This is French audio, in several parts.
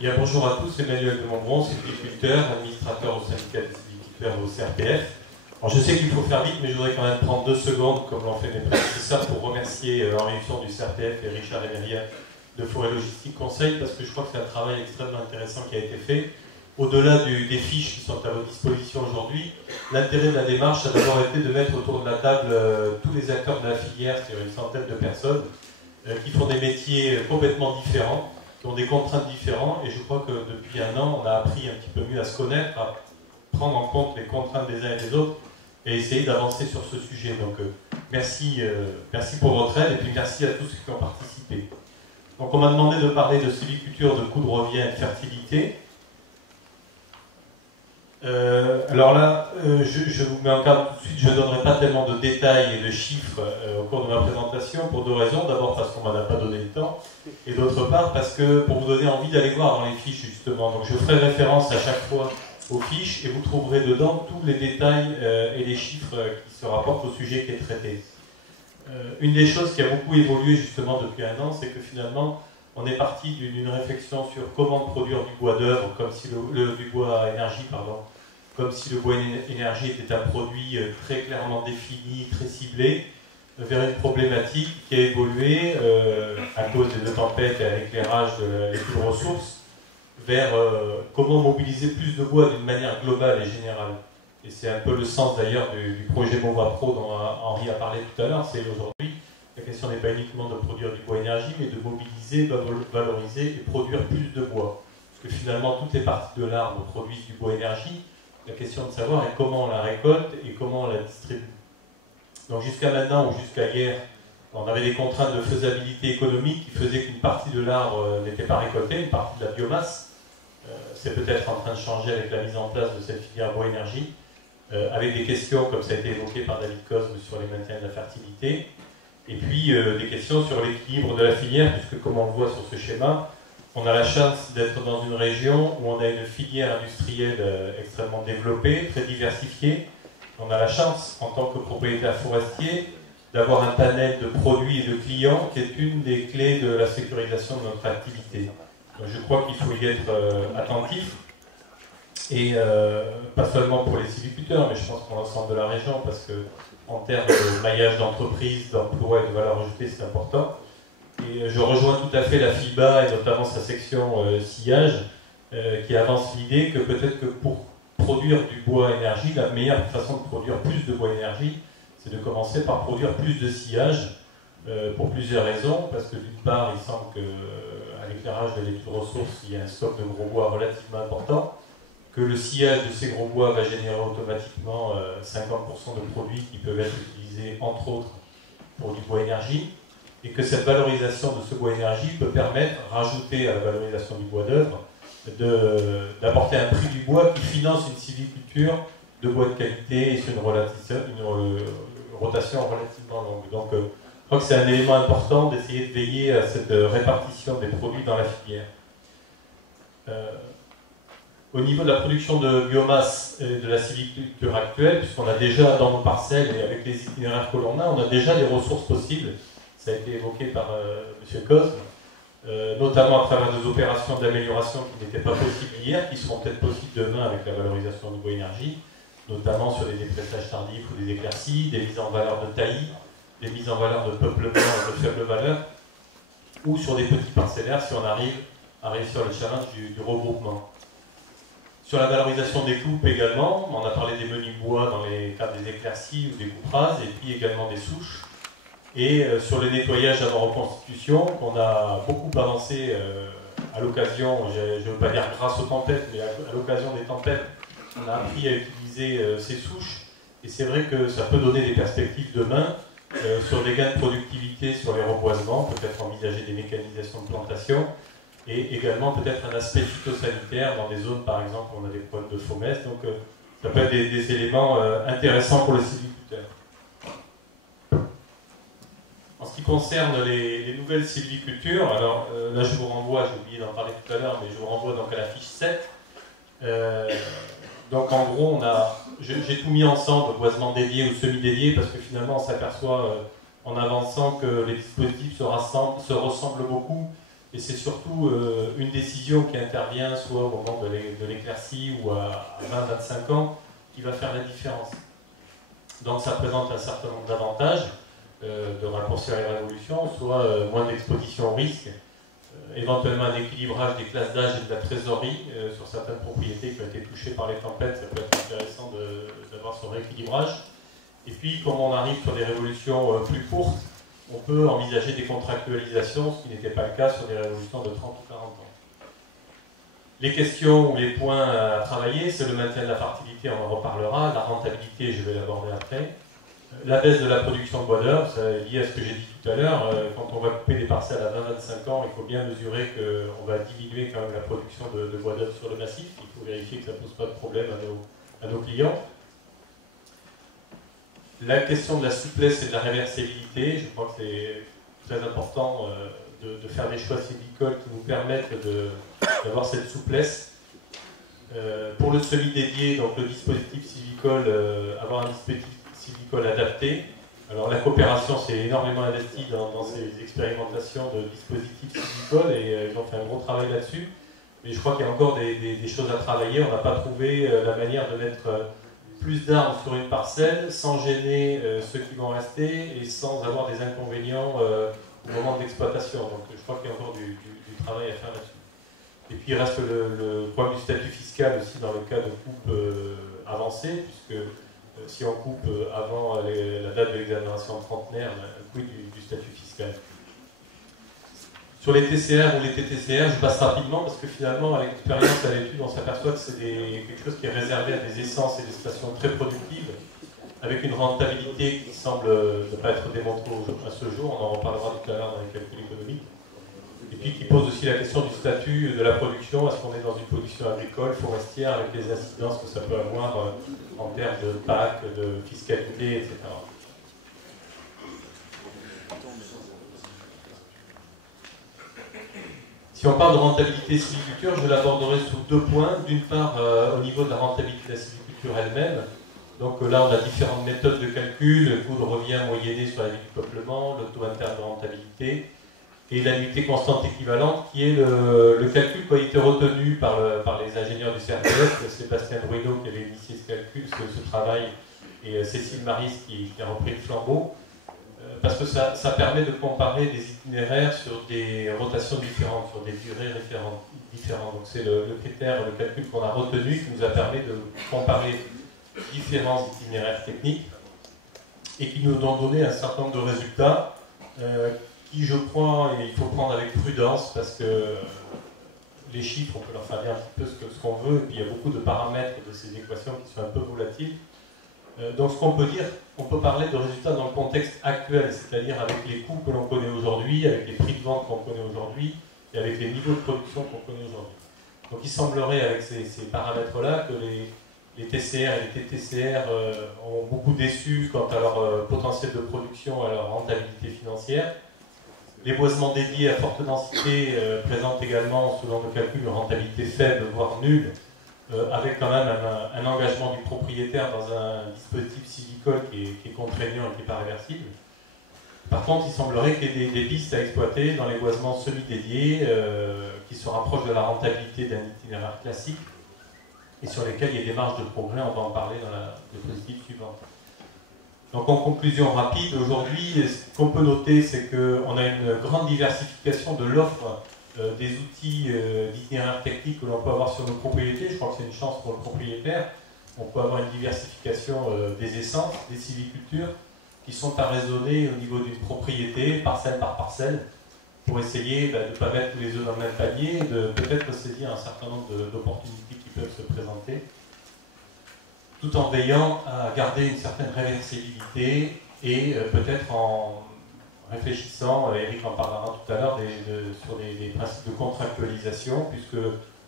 Bien, bonjour à tous, Emmanuel de Montbron, sylviculteur, administrateur au syndicat des sylviculteurs au CRPF. Alors je sais qu'il faut faire vite, mais je voudrais quand même prendre 2 secondes, comme l'ont fait mes prédécesseurs, pour remercier Henri Husson du CRPF et Richard Emeria de Forêt Logistique Conseil, parce que je crois que c'est un travail extrêmement intéressant qui a été fait. Au-delà des fiches qui sont à votre disposition aujourd'hui, l'intérêt de la démarche a d'abord été de mettre autour de la table tous les acteurs de la filière, c'est-à-dire une centaine de personnes, qui font des métiers complètement différents, qui ont des contraintes différentes, et je crois que depuis un an, on a appris un petit peu mieux à se connaître, à prendre en compte les contraintes des uns et des autres, et essayer d'avancer sur ce sujet. Donc merci pour votre aide, et puis merci à tous ceux qui ont participé. Donc on m'a demandé de parler de sylviculture, de coûts de revient et de fertilité. Alors là, je vous mets en garde tout de suite, je ne donnerai pas tellement de détails et de chiffres au cours de ma présentation pour 2 raisons. D'abord parce qu'on ne m'en a pas donné le temps, et d'autre part parce que pour vous donner envie d'aller voir dans les fiches justement. Donc je ferai référence à chaque fois aux fiches et vous trouverez dedans tous les détails et les chiffres qui se rapportent au sujet qui est traité. Une des choses qui a beaucoup évolué justement depuis un an, c'est que finalement on est parti d'une réflexion sur comment produire du bois d'œuvre, comme si du bois énergie, pardon, comme si le bois énergie était un produit très clairement défini, très ciblé, vers une problématique qui a évolué à cause des tempêtes et à l'éclairage des flux de ressources, vers comment mobiliser plus de bois d'une manière globale et générale. Et c'est un peu le sens d'ailleurs du projet MOVA Pro dont Henri a parlé tout à l'heure. C'est aujourd'hui, la question n'est pas uniquement de produire du bois énergie, mais de mobiliser, valoriser et produire plus de bois. Parce que finalement, toutes les parties de l'arbre produisent du bois énergie. La question de savoir est comment on la récolte et comment on la distribue. Donc jusqu'à maintenant ou jusqu'à hier, on avait des contraintes de faisabilité économique qui faisaient qu'une partie de l'arbre n'était pas récoltée, une partie de la biomasse. C'est peut-être en train de changer avec la mise en place de cette filière bois énergie, avec des questions, comme ça a été évoqué par David Cosme, sur les maintiens de la fertilité, et puis des questions sur l'équilibre de la filière, puisque comme on le voit sur ce schéma, on a la chance d'être dans une région où on a une filière industrielle extrêmement développée, très diversifiée. On a la chance, en tant que propriétaire forestier, d'avoir un panel de produits et de clients qui est une des clés de la sécurisation de notre activité. Donc je crois qu'il faut y être attentif, et pas seulement pour les sylviculteurs, mais je pense pour l'ensemble de la région, parce que en termes de maillage d'entreprise, d'emploi et de valeur ajoutée, c'est important. Et je rejoins tout à fait la FIBA et notamment sa section sillage qui avance l'idée que peut-être que pour produire du bois énergie, la meilleure façon de produire plus de bois énergie, c'est de commencer par produire plus de sillage pour plusieurs raisons. Parce que d'une part, il semble qu'à l'éclairage de l'électro-ressources, il y a un stock de gros bois relativement important, que le sillage de ces gros bois va générer automatiquement 50% de produits qui peuvent être utilisés entre autres pour du bois énergie, et que cette valorisation de ce bois énergie peut permettre, rajouter à la valorisation du bois d'œuvre, d'apporter un prix du bois qui finance une sylviculture de bois de qualité et sur une rotation relativement longue. Donc je crois que c'est un élément important d'essayer de veiller à cette répartition des produits dans la filière. Au niveau de la production de biomasse et de la sylviculture actuelle, puisqu'on a déjà dans nos parcelles et avec les itinéraires que l'on a, on a déjà des ressources possibles. Ça a été évoqué par M. Cosme, notamment à travers des opérations d'amélioration qui n'étaient pas possibles hier, qui seront peut-être possibles demain avec la valorisation du bois énergie, notamment sur des dépressages tardifs ou des éclaircies, des mises en valeur de taillis, des mises en valeur de peuplement de faible valeur, ou sur des petits parcellaires si on arrive sur le challenge du regroupement. Sur la valorisation des coupes également, on a parlé des menus bois dans les cadres des éclaircies ou des coupes rases, et puis également des souches. Et sur le nettoyage avant reconstitution, on a beaucoup avancé à l'occasion, je ne veux pas dire grâce aux tempêtes, mais à l'occasion des tempêtes, on a appris à utiliser ces souches. Et c'est vrai que ça peut donner des perspectives demain sur les gains de productivité sur les reboisements, peut-être envisager des mécanisations de plantation, et également peut-être un aspect phytosanitaire dans des zones par exemple où on a des problèmes de faumesse. Donc ça peut être des éléments intéressants pour les sylviculteurs. En ce qui concerne les nouvelles sylvicultures, alors là je vous renvoie, j'ai oublié d'en parler tout à l'heure, mais je vous renvoie donc à la fiche 7. Donc en gros, j'ai tout mis ensemble, boisement dédié ou semi-dédié, parce que finalement on s'aperçoit en avançant que les dispositifs se ressemblent beaucoup, et c'est surtout une décision qui intervient soit au moment de l'éclaircie ou à 20-25 ans qui va faire la différence. Donc ça présente un certain nombre d'avantages, de raccourcir les révolutions, soit moins d'exposition au risque, éventuellement un équilibrage des classes d'âge et de la trésorerie sur certaines propriétés qui ont été touchées par les tempêtes, ça peut être intéressant d'avoir ce rééquilibrage. Et puis, comme on arrive sur des révolutions plus courtes, on peut envisager des contractualisations, ce qui n'était pas le cas sur des révolutions de 30 ou 40 ans. Les questions ou les points à travailler, c'est le maintien de la fertilité, on en reparlera, la rentabilité, je vais l'aborder après. La baisse de la production de bois d'œuvre, c'est lié à ce que j'ai dit tout à l'heure, quand on va couper des parcelles à 20-25 ans, il faut bien mesurer qu'on va diminuer quand même la production de bois d'œuvre sur le massif, il faut vérifier que ça ne pose pas de problème à nos clients. La question de la souplesse et de la réversibilité, je crois que c'est très important de faire des choix sylvicoles qui nous permettent d'avoir cette souplesse. Pour le semi-dédié, donc le dispositif sylvicole, avoir un dispositif sylvicole adapté. Alors la coopération s'est énormément investie dans ces expérimentations de dispositifs sylvicoles et ils ont fait un gros travail là-dessus. Mais je crois qu'il y a encore des choses à travailler. On n'a pas trouvé la manière de mettre plus d'arbres sur une parcelle sans gêner ceux qui vont rester et sans avoir des inconvénients au moment de l'exploitation. Donc je crois qu'il y a encore du travail à faire là-dessus. Et puis il reste le problème du statut fiscal aussi dans le cas de coupe avancée, puisque si on coupe avant la date de l'exonération trentenaire, un coup du statut fiscal. Sur les TCR ou les TTCR, je passe rapidement parce que finalement, avec l'expérience à l'étude, on s'aperçoit que c'est quelque chose qui est réservé à des essences et des stations très productives, avec une rentabilité qui semble ne pas être démontrée à ce jour, on en reparlera tout à l'heure dans les calculs économiques, et puis qui pose aussi la question du statut de la production, est-ce qu'on est dans une production agricole, forestière, avec les incidences que ça peut avoir en termes de PAC, de fiscalité, etc. Si on parle de rentabilité sylviculture, je l'aborderai sous deux points. D'une part, au niveau de la rentabilité de la sylviculture elle-même. Donc là, on a différentes méthodes de calcul, le coût de revient moyenné sur la vie du peuplement, le taux interne de rentabilité, et l'annuité constante équivalente, qui est le calcul qui a été retenu par les ingénieurs du CRPF, Sébastien Bruno qui avait initié ce calcul, ce travail, et Cécile Maris qui a repris le flambeau. Parce que ça permet de comparer des itinéraires sur des rotations différentes, sur des durées différentes. Donc c'est le critère, le calcul qu'on a retenu qui nous a permis de comparer différents itinéraires techniques et qui nous ont donné un certain nombre de résultats qui, je crois, il faut prendre avec prudence parce que les chiffres, on peut leur faire dire un petit peu ce qu'on veut, et puis il y a beaucoup de paramètres de ces équations qui sont un peu volatiles. Donc ce qu'on peut dire, on peut parler de résultats dans le contexte actuel, c'est-à-dire avec les coûts que l'on connaît aujourd'hui, avec les prix de vente qu'on connaît aujourd'hui, et avec les niveaux de production qu'on connaît aujourd'hui. Donc il semblerait, avec ces paramètres-là, que les TCR et les TTCR ont beaucoup déçu quant à leur potentiel de production, à leur rentabilité financière. Les boisements dédiés à forte densité présentent également, selon nos calculs, une rentabilité faible, voire nulle, avec quand même un engagement du propriétaire dans un dispositif sylvicole qui est contraignant et qui n'est pas réversible. Par contre, il semblerait qu'il y ait des pistes à exploiter dans les boisements semi-dédiés qui se rapprochent de la rentabilité d'un itinéraire classique et sur lesquels il y a des marges de progrès, on va en parler dans la diapositive suivante. Donc en conclusion rapide, aujourd'hui, ce qu'on peut noter, c'est qu'on a une grande diversification de l'offre des outils d'itinéraire technique que l'on peut avoir sur nos propriétés. Je crois que c'est une chance pour le propriétaire. On peut avoir une diversification des essences, des sylvicultures, qui sont à raisonner au niveau d'une propriété, parcelle par parcelle, pour essayer de ne pas mettre tous les œufs dans le même panier, de peut-être saisir un certain nombre d'opportunités qui peuvent se présenter, tout en veillant à garder une certaine réversibilité et peut-être en réfléchissant, Eric en parlera tout à l'heure, sur des principes de contractualisation, puisque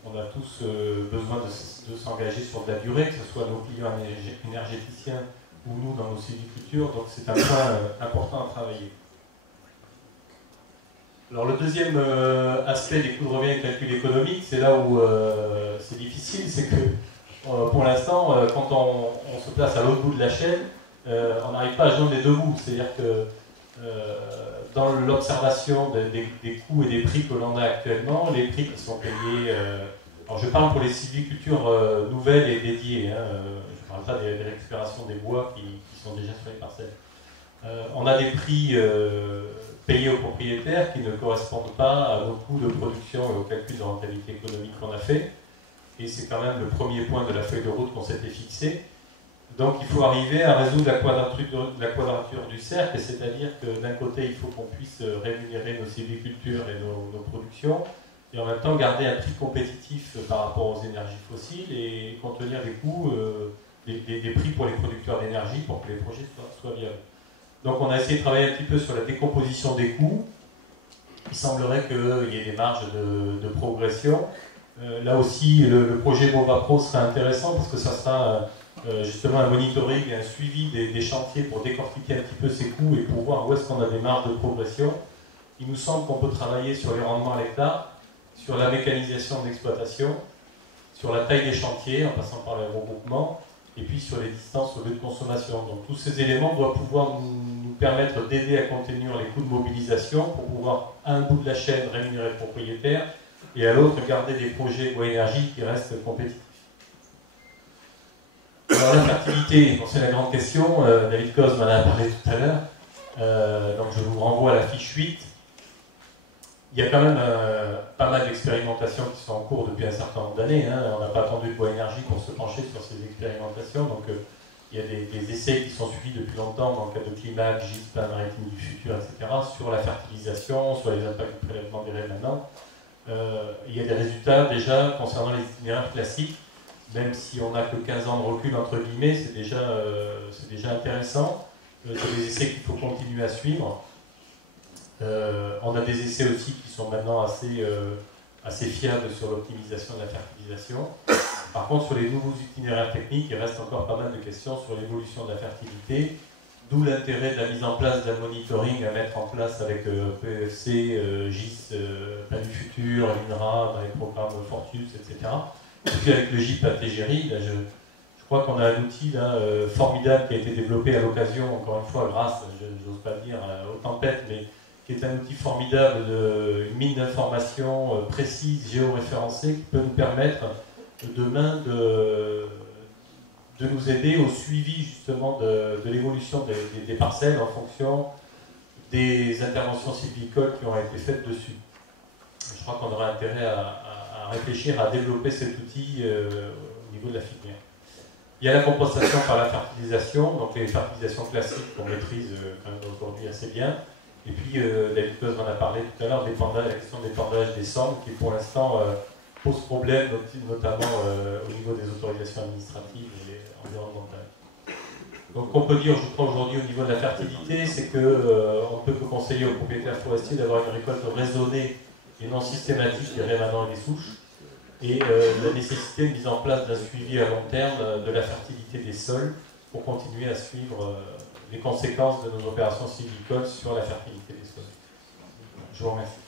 on a tous besoin de s'engager sur de la durée, que ce soit nos clients énergéticiens ou nous dans nos sylvicultures, donc c'est un point important à travailler. Alors le deuxième aspect des coûts de revient et calcul économique, c'est là où c'est difficile, c'est que pour l'instant, quand on se place à l'autre bout de la chaîne, on n'arrive pas à joindre les deux bouts, c'est-à-dire que dans l'observation des coûts et des prix que l'on a actuellement, les prix qui sont payés, alors je parle pour les sylvicultures nouvelles et dédiées, hein, je ne parle pas des récupérations des bois qui sont déjà sur les parcelles. On a des prix payés aux propriétaires qui ne correspondent pas à nos coûts de production et au calcul de rentabilité économique qu'on a fait. Et c'est quand même le premier point de la feuille de route qu'on s'était fixé. Donc il faut arriver à résoudre la quadrature du cercle, c'est-à-dire que d'un côté il faut qu'on puisse rémunérer nos sylvicultures et nos productions, et en même temps garder un prix compétitif par rapport aux énergies fossiles et contenir des coûts, des prix pour les producteurs d'énergie pour que les projets soient viables. Donc on a essayé de travailler un petit peu sur la décomposition des coûts. Il semblerait qu'il y ait des marges de progression. Là aussi, le projet Movapro sera intéressant parce que ça sera justement un monitoring et un suivi des chantiers pour décortiquer un petit peu ces coûts et pour voir où est-ce qu'on a des marges de progression. Il nous semble qu'on peut travailler sur les rendements à l'hectare, sur la mécanisation d'exploitation, sur la taille des chantiers en passant par les regroupements, et puis sur les distances au lieu de consommation. Donc tous ces éléments doivent pouvoir nous permettre d'aider à contenir les coûts de mobilisation pour pouvoir, à un bout de la chaîne, rémunérer le propriétaire et à l'autre, garder des projets bois énergie qui restent compétitifs. Alors la fertilité, bon, c'est la grande question. David Coz m'en a parlé tout à l'heure. Donc je vous renvoie à la fiche 8. Il y a quand même pas mal d'expérimentations qui sont en cours depuis un certain nombre d'années. Hein. On n'a pas attendu le bois énergie pour se pencher sur ces expérimentations. Donc il y a des essais qui sont suivis depuis longtemps dans le cadre de climat, GIS, plan maritime du futur, etc., sur la fertilisation, sur les impacts du prélèvement des rémanents. Il y a des résultats déjà concernant les itinéraires classiques, même si on n'a que 15 ans de recul entre guillemets, c'est déjà intéressant. C'est des essais qu'il faut continuer à suivre. On a des essais aussi qui sont maintenant assez fiables sur l'optimisation de la fertilisation. Par contre, sur les nouveaux itinéraires techniques, il reste encore pas mal de questions sur l'évolution de la fertilité, d'où l'intérêt de la mise en place d'un monitoring à mettre en place avec PEFC, GIS, Plan du Futur, l'INRA, dans les programmes Fortius, etc. Et puis avec le GIP ATGRI, là, je crois qu'on a un outil là, formidable qui a été développé à l'occasion, encore une fois, grâce, je n'ose pas le dire, aux tempêtes, mais qui est un outil formidable, une mine d'informations précise, géoréférencée, qui peut nous permettre demain de nous aider au suivi justement de l'évolution des parcelles en fonction des interventions sylvicoles qui ont été faites dessus. Je crois qu'on aurait intérêt à réfléchir à développer cet outil au niveau de la filière. Il y a la compostation par la fertilisation, donc les fertilisations classiques qu'on maîtrise quand même aujourd'hui assez bien. Et puis David Coz m'en a parlé tout à l'heure, la question d'épandage des cendres qui pour l'instant pose problème, notamment au niveau des autorisations administratives et environnementales. Donc on peut dire, je crois aujourd'hui au niveau de la fertilité, c'est qu'on ne peut que conseiller aux propriétaires forestiers d'avoir une récolte raisonnée et non systématique des rémanents et des souches, et la nécessité de mise en place d'un suivi à long terme de la fertilité des sols pour continuer à suivre les conséquences de nos opérations sylvicoles sur la fertilité des sols. Je vous remercie.